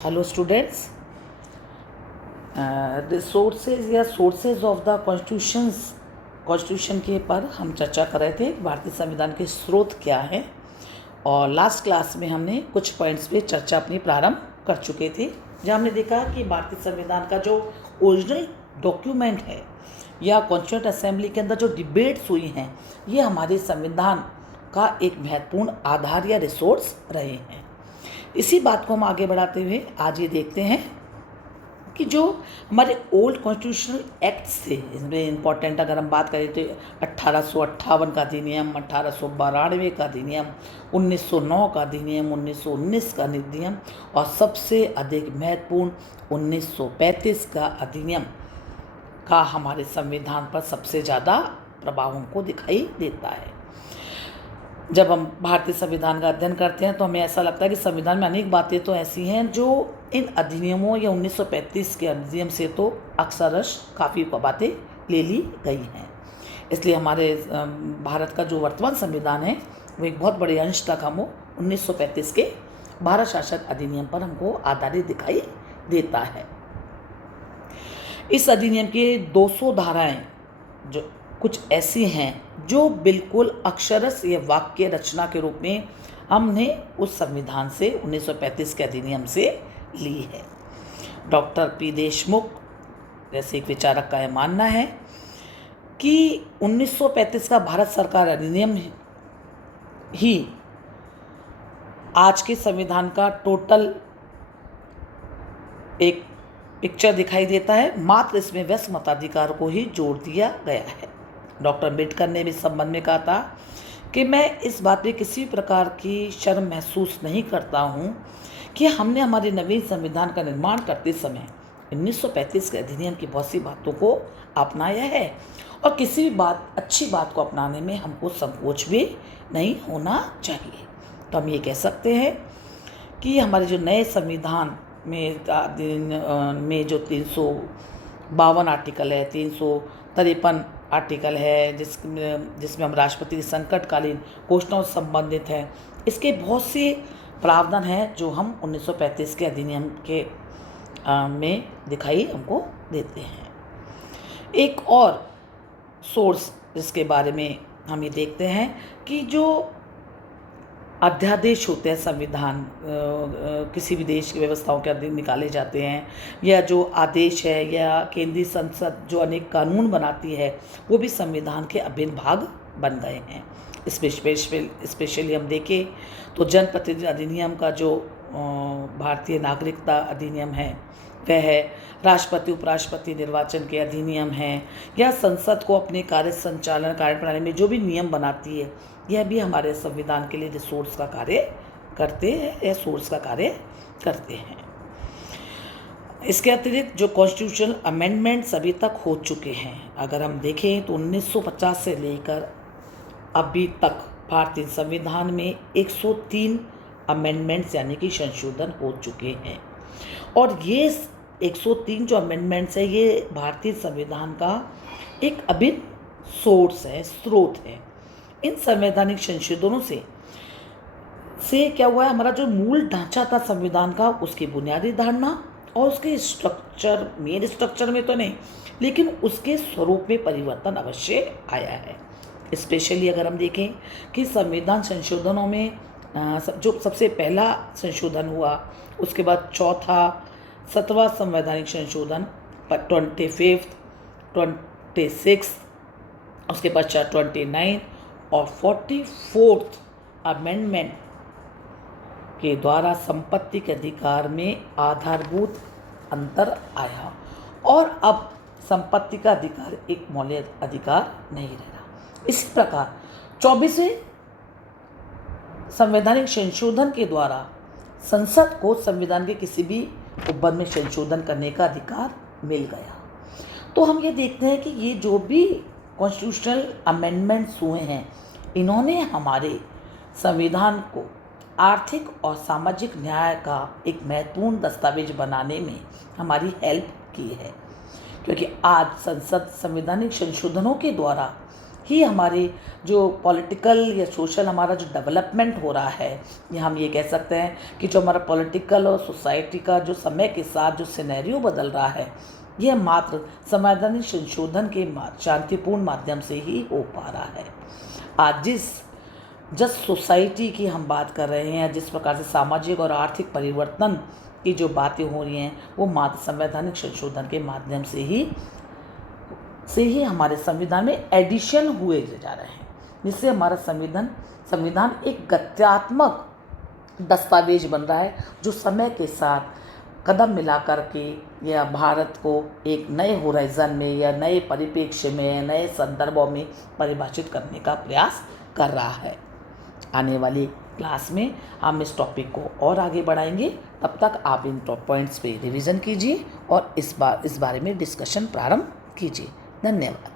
Hello students, resources या sources of the constitution के पर हम चर्चा कर रहे थे। भारतीय संविधान के स्रोत क्या हैं, और लास्ट क्लास में हमने कुछ पॉइंट्स पे चर्चा अपनी प्रारंभ कर चुके थे, जहाँ हमने देखा कि भारतीय संविधान का जो ओरिजिनल डॉक्यूमेंट है या कॉन्स्टिट्यूंट असेंबली के अंदर जो डिबेट्स हुई हैं, ये हमारे संविधान का एक महत्वपूर्ण आधार या रिसोर्स रहे हैं। इसी बात को हम आगे बढ़ाते हुए आज ये देखते हैं कि जो हमारे ओल्ड कॉन्स्टिट्यूशनल एक्ट्स थे, इसमें इम्पॉर्टेंट अगर हम बात करें तो 1858 का अधिनियम, 1892 का अधिनियम, 1909 का अधिनियम, 1919 का अधिनियम और सबसे अधिक महत्वपूर्ण 1935 का अधिनियम का हमारे संविधान पर सबसे ज़्यादा प्रभाव हमको दिखाई देता है। जब हम भारतीय संविधान का अध्ययन करते हैं तो हमें ऐसा लगता है कि संविधान में अनेक बातें तो ऐसी हैं जो इन अधिनियमों या 1935 के अधिनियम से तो अक्सरश काफ़ी बातें ले ली गई हैं। इसलिए हमारे भारत का जो वर्तमान संविधान है वो एक बहुत बड़े अंश तक हमको 1935 के भारत शासन अधिनियम पर हमको आधारित दिखाई देता है। इस अधिनियम के 200 धाराएं जो कुछ ऐसी हैं जो बिल्कुल अक्षरश या वाक्य रचना के रूप में हमने उस संविधान से 1935 के अधिनियम से ली है। डॉक्टर पी देशमुख जैसे एक विचारक का यह मानना है कि 1935 का भारत सरकार अधिनियम ही आज के संविधान का टोटल एक पिक्चर दिखाई देता है, मात्र इसमें वयस्क मताधिकार को ही जोड़ दिया गया है। डॉक्टर अम्बेडकर ने भी इस संबंध में कहा था कि मैं इस बात में किसी प्रकार की शर्म महसूस नहीं करता हूँ कि हमने हमारे नवीन संविधान का निर्माण करते समय 1935 के अधिनियम की बहुत सी बातों को अपनाया है और किसी भी अच्छी बात को अपनाने में हमको संकोच भी नहीं होना चाहिए। तो हम ये कह सकते हैं कि हमारे जो नए संविधान में जो 352 आर्टिकल है, 353 आर्टिकल है, जिसमें हम राष्ट्रपति की संकटकालीन घोषणाओं से संबंधित है, इसके बहुत से प्रावधान हैं जो हम 1935 के अधिनियम के में दिखाई हमको देते हैं। एक और सोर्स जिसके बारे में हम ये देखते हैं कि जो अध्यादेश होते हैं संविधान किसी भी देश की व्यवस्थाओं के अधीन निकाले जाते हैं, या जो आदेश है या केंद्रीय संसद जो अनेक कानून बनाती है वो भी संविधान के अभिन्न भाग बन गए हैं। स्पेशली हम देखें तो जनप्रतिनिधि अधिनियम का जो भारतीय नागरिकता अधिनियम है वह है, राष्ट्रपति उपराष्ट्रपति निर्वाचन के अधिनियम हैं, या संसद को अपने कार्य संचालन कार्यप्रणाली में जो भी नियम बनाती है यह भी हमारे संविधान के लिए रिसोर्स का कार्य करते हैं या सोर्स का कार्य करते हैं। इसके अतिरिक्त जो कॉन्स्टिट्यूशनल अमेंडमेंट्स अभी तक हो चुके हैं, अगर हम देखें तो 1950 से लेकर अभी तक भारतीय संविधान में 103 अमेंडमेंट्स यानी कि संशोधन हो चुके हैं, और ये 103 जो अमेंडमेंट्स है ये भारतीय संविधान का एक अभिन्न सोर्स है, स्रोत है। इन संवैधानिक संशोधनों से क्या हुआ है, हमारा जो मूल ढांचा था संविधान का, उसकी बुनियादी धारणा और उसके स्ट्रक्चर, मेन स्ट्रक्चर में तो नहीं लेकिन उसके स्वरूप में परिवर्तन अवश्य आया है। स्पेशली अगर हम देखें कि संविधान संशोधनों में जो सबसे पहला संशोधन हुआ, उसके बाद चौथा 7वां संवैधानिक संशोधन 25th, 26th, उसके पश्चात 29 और 44th अमेंडमेंट के द्वारा संपत्ति के अधिकार में आधारभूत अंतर आया, और अब संपत्ति का अधिकार एक मौलिक अधिकार नहीं रहा। इसी प्रकार 24वें संवैधानिक संशोधन के द्वारा संसद को संविधान के किसी भी उपबंध में संशोधन करने का अधिकार मिल गया। तो हम ये देखते हैं कि ये जो भी कॉन्स्टिट्यूशनल अमेंडमेंट्स हुए हैं, इन्होंने हमारे संविधान को आर्थिक और सामाजिक न्याय का एक महत्वपूर्ण दस्तावेज बनाने में हमारी हेल्प की है, क्योंकि आज संसद संवैधानिक संशोधनों के द्वारा ही हमारे जो पॉलिटिकल या सोशल हमारा जो डेवलपमेंट हो रहा है, या हम ये कह सकते हैं कि जो हमारा पॉलिटिकल और सोसाइटी का जो समय के साथ जो सिनेरियो बदल रहा है, यह मात्र संवैधानिक संशोधन के शांतिपूर्ण माध्यम से ही हो पा रहा है। आज जिस सोसाइटी की हम बात कर रहे हैं, जिस प्रकार से सामाजिक और आर्थिक परिवर्तन की जो बातें हो रही हैं, वो मात्र संवैधानिक संशोधन के माध्यम से ही हमारे संविधान में एडिशन हुए जा रहे हैं, जिससे हमारा संविधान एक गत्यात्मक दस्तावेज बन रहा है, जो समय के साथ कदम मिला करके या भारत को एक नए होराइजन में या नए परिप्रेक्ष्य में, नए संदर्भों में परिभाषित करने का प्रयास कर रहा है। आने वाली क्लास में हम इस टॉपिक को और आगे बढ़ाएंगे। तब तक आप इन पॉइंट्स पे रिवीजन कीजिए और इस बारे में डिस्कशन प्रारंभ कीजिए। धन्यवाद।